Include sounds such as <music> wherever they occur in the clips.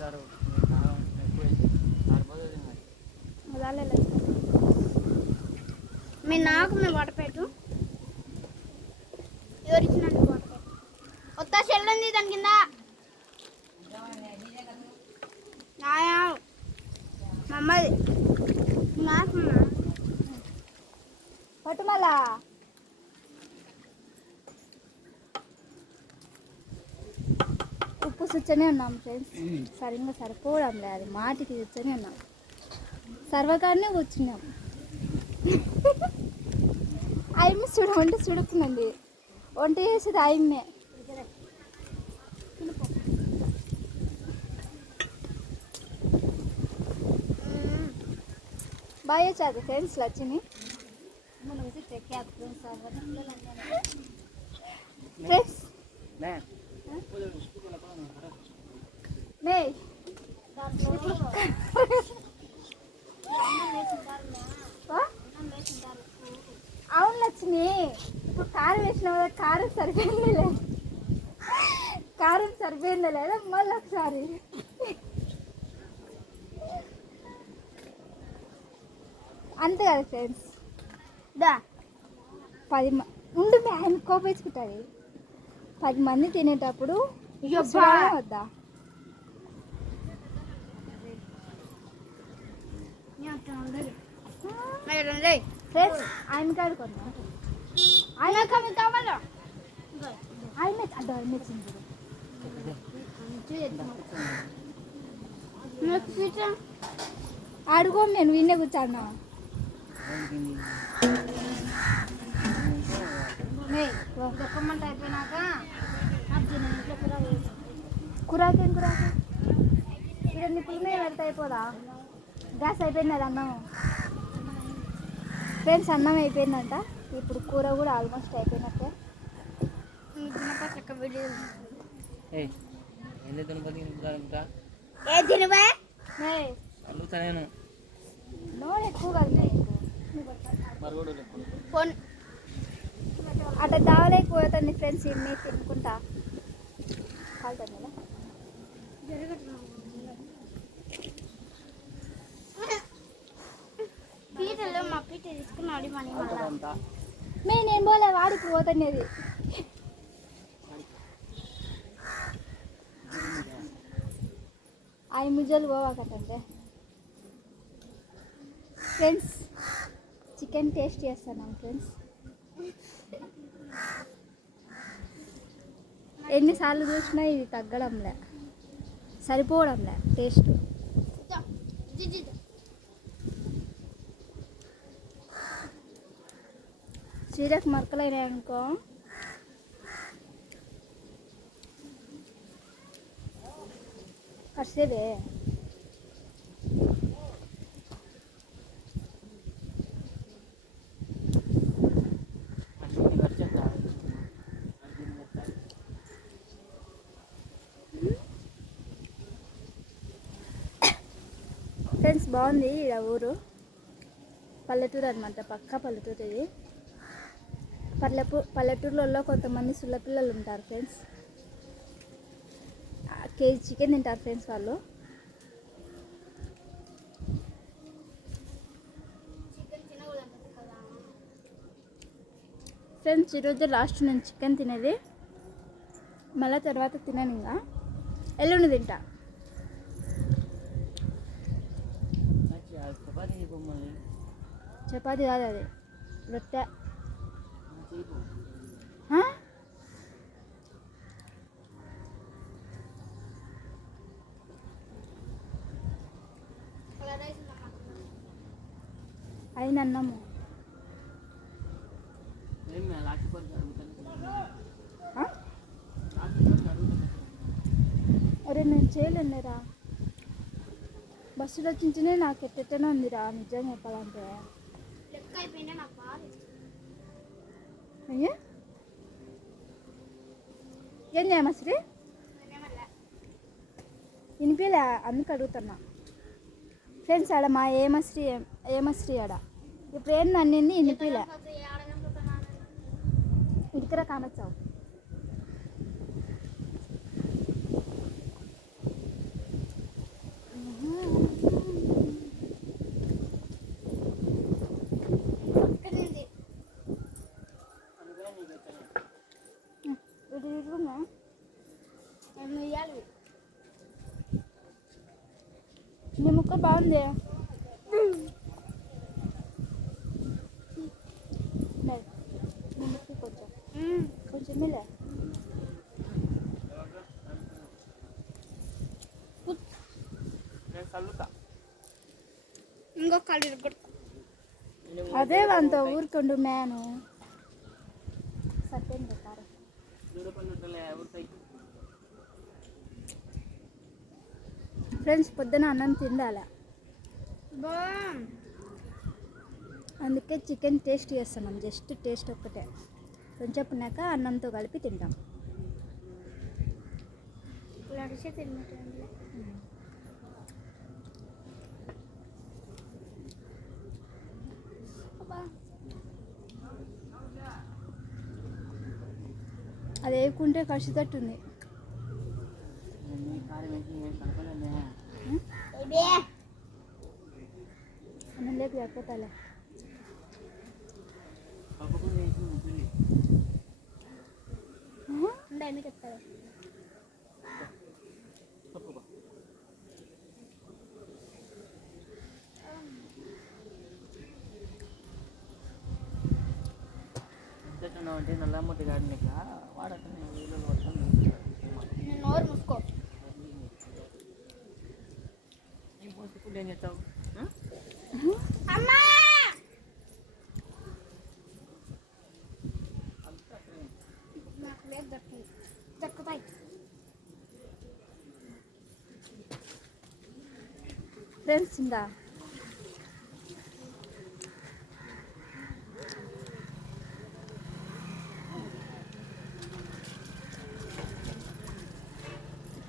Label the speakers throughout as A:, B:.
A: తింటారు
B: మీ నాకు మీ వడపెట్టు ఎవరిచ్చినండి వడపెట్టు కొత్త చెల్లుంది దాని కింద. నాయా మమ్మది నాకు పట్టుమలా సుచ్చనే ఉన్నాం ఫ్రెండ్స్ సరిగ్గా సరిపోవడం లేదు. అది మాటికి కూర్చొని ఉన్నాం. సర్వకాడనే కూర్చున్నాం. ఆయమ్మ చూడ వంట చూడుకున్నది వంట చేసేది ఆయమ్మే బాగా చదువు ఫ్రెండ్స్ లచ్చిని ఫ్రెండ్స్? అవును లక్ష్మి ఇప్పుడు కారు వేసిన కారు కారం సరిపోయింది లేదు కారం సరిపోయిందా లేదా మళ్ళీ ఒకసారి అంతే కదా ఫ్రెండ్స్ దా. పది మ- ఉండు మీ ఆయన కోపించుకుంటుంది పది మంది తినేటప్పుడు వద్దా? ఫ్రెండ్స్ ఆయన కాదు కొన్నా ఆయన కమి కావాలా ఆయన అడ్డు ఆయన వచ్చింది అడుగో నేను విన్నే కూర్చున్నా. అయిపోయినాక కురాకేం కురాకే? ఇక్కడ నిప్పుల అయిపోదా? గ్యాస్ అయిపోయింది అది అన్నం? ఫ్రెండ్స్ అన్నం అయిపోయిందంట. ఇప్పుడు కూర కూడా ఆల్మోస్ట్ అయిపోయినట్టే.
A: నేను.
B: ఫోన్ అట్లా దావలేకపోతుంది ఫ్రెండ్స్ ఇన్ని తినుకుంటా. కాలుతుంది కదా పీటలో మా పీట తీసుకున్నాడు మనీ మే నేను పోలే వాడికి పోతున్నది. అవి ముజ్జలు పోవాకటంటే. ఫ్రెండ్స్ చికెన్ టేస్ట్ చేస్తున్నాం ఫ్రెండ్స్ ఎన్నిసార్లు చూసినా ఇది తగ్గడంలే. సరిపోవడంలే టేస్ట్. చీరకు మరకలైనాయి అనుకో. కసేదే బాగుంది ఈడ ఊరు. పల్లెటూరు అనమాట పక్క పల్లెటూరు ఇది. పల్లెపూ పల్లెటూరులలో కొంతమంది సుల్లపిల్లలు ఉంటారు ఫ్రెండ్స్ కేజీ చికెన్ తింటారు ఫ్రెండ్స్ వాళ్ళు. ఫ్రెండ్స్ ఈరోజు లాస్ట్ నేను చికెన్ తినేది. మళ్ళీ తర్వాత తినను ఇంకా. ఎల్లుండి తింటా
A: చపాతీ బొమ్మల్ని
B: చపాతి కాదు అది రొట్టె
A: చీపు
B: ఆ? అయిన అన్నము
A: ఏం లాస్ట్ పది అడుగుతాను
B: ఆ?
A: లాస్ట్ పది అడుగుతాను
B: అరే నేను చేయలేనురా బస్సులో చించినే నాకు ఎట్టెట్టనే ఉందిరా నిజంగా చెప్పాలంటే అయ్యా? ఏం చేయమశ్రీ వినిపిలే అందుకు అడుగుతున్నా. ఫ్రెండ్స్ ఆడ మా ఏమశ్రీ ఏమశ్రీ ఆడ? ఇప్పుడు ఏం నన్నింది వినిపిలే ఇడికరా కానొచ్చావు ఇవ్వాలి నీ ముక్క బాగుంది కొంచెం కొంచెం
C: ఇలా
B: అదే అంత ఊరుకోండు నేను సత్యం
A: చెప్పారు
B: ఫ్రెండ్స్ పొద్దున అన్నం తిండాల? అందుకే చికెన్ టేస్ట్ చేస్తున్నాం జస్ట్ టేస్ట్ ఒక్కటే. కొంచెం పున్నాక అన్నంతో కలిపి తింటాం. అది వేయకుంటే కసితట్టుంది
A: నేను కారం వేసి నేను కలపలేదే
B: అన్నం లేపు లేకపోతాలే
A: పప్పుకు వేసి ఉంటుంది
C: ఉండని చెప్తారు
A: పప్పుకో ఎంతకన్నా అంటే నల్లమ్మటి గాడినిక వాడకనే వీళ్ళు వస్తుంది
C: నోరు మూసుకో.
A: ఏం పోసుకుంటే ఏం చేస్తావు ఆ?
C: అమ్మా
A: అంతా అక్కడే.
C: నాకు లేదు దక్కింది దక్కుతాయి
B: ఫ్రెండ్స్ ఇంకా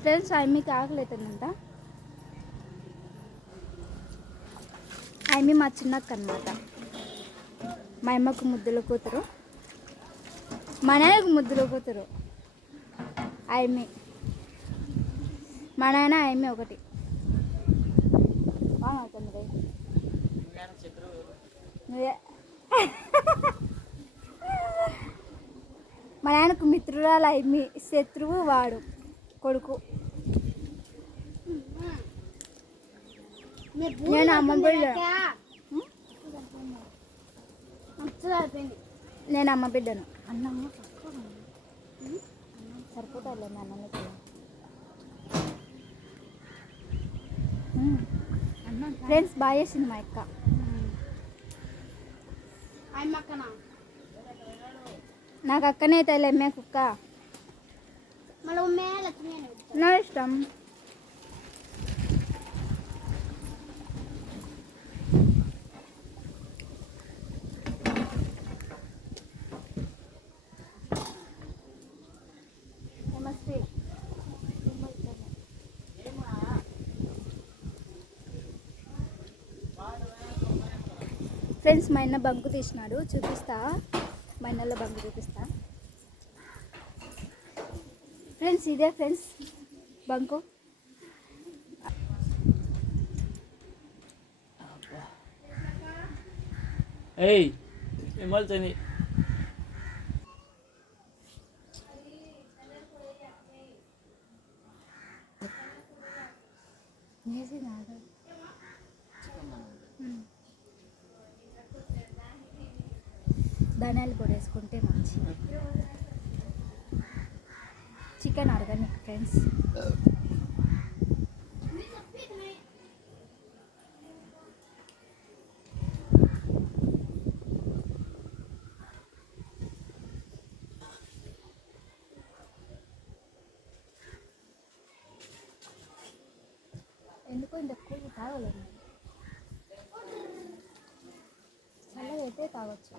B: ఫ్రెండ్స్ మీకు ఆకలి అవుతుందంట ఆమె మా చిన్నక్క అనమాట మా అమ్మకు ముద్దుల కూతురు. మా నాయనకు ముద్దుల కూతురు. ఆయమ్మి మా నాయన ఆయమ్మి ఒకటి. నువ్వే. మా నాన్నకు మిత్రురాలు అయ్యి శత్రువు వాడు కొడుకు. నేను అమ్మ బిడ్డ. నేను అమ్మ బిడ్డను. అన్నమ్మ సరిపోతాలే మా అన్నకి ఫ్రెండ్స్ బాగా చేసింది మా అక్క నాకు అక్కనే కుక్క
C: ఉమ్మే లక్ష్మి అని
B: నా ఇష్టం. ఫ్రెండ్స్ మా అన్న బంకు తీసినాడు. చూపిస్తా. మా అన్నలో బంకు చూపిస్తా. ఫ్రెండ్స్ ఇదే ఫ్రెండ్స్ బంకు.
A: ఏయ్ విమల్చని
B: ధనియాలు కూడా వేసుకుంటే మంచి చికెన్ ఆర్గానిక్ ఫ్రెండ్స్ ఎందుకో ఇంత కూల్ తాగలేదు. చల్లగా అయితే తాగొచ్చు.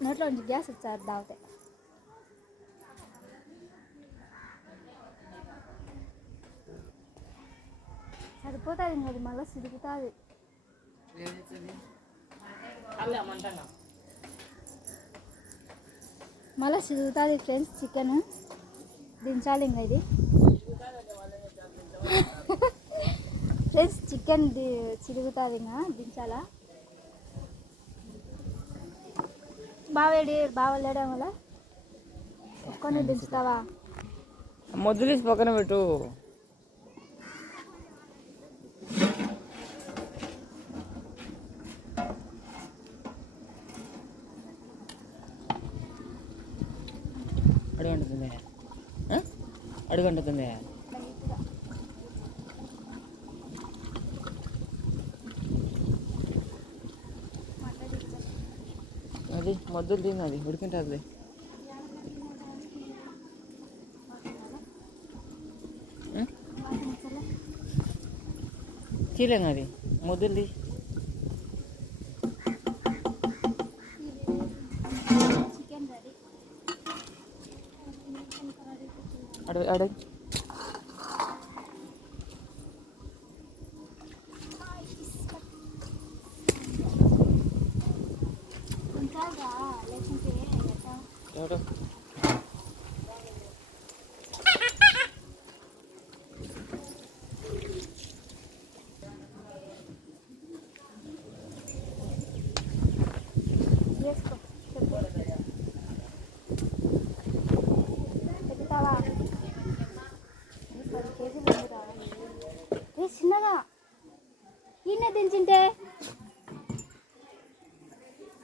B: నోట్లోంచి గ్యాస్ వచ్చారు దావితే సరిపోతుంది ఇంకా అది మళ్ళీ సిరుగుతుంది
A: ఏదైతుంది
B: మళ్ళీ సిరుగుతుంది ఫ్రెండ్స్ చికెన్. దించాలి ఇంకా ఇది. <laughs> ఫ్రెండ్స్ చికెన్ ది చిరుగుతుంది ఇంకా దించాలా? బావేడి బావ లేడం వల్ల ఒక్కని దించుతావా?
A: మొద్దులేసి పక్కన పెట్టు. అడుగంటుంది అడుగంటుంది అది మొద్దులు తిన్నది అది ఉడికింటుంది తీలేం అది మొద్దులు తీ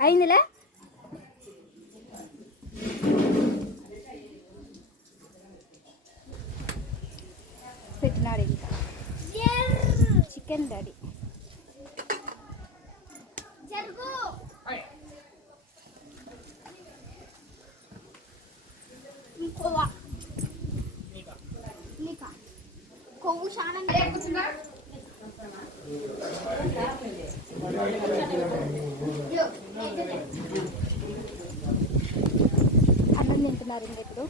B: అయిందిలే పెట్టినాడు ఇంకా చికెన్ రెడీ
C: జరుగు ఇంకోవా నీకా కొవ్వు చాలా
B: అన్నం తింటున్నారు ఇప్పుడు.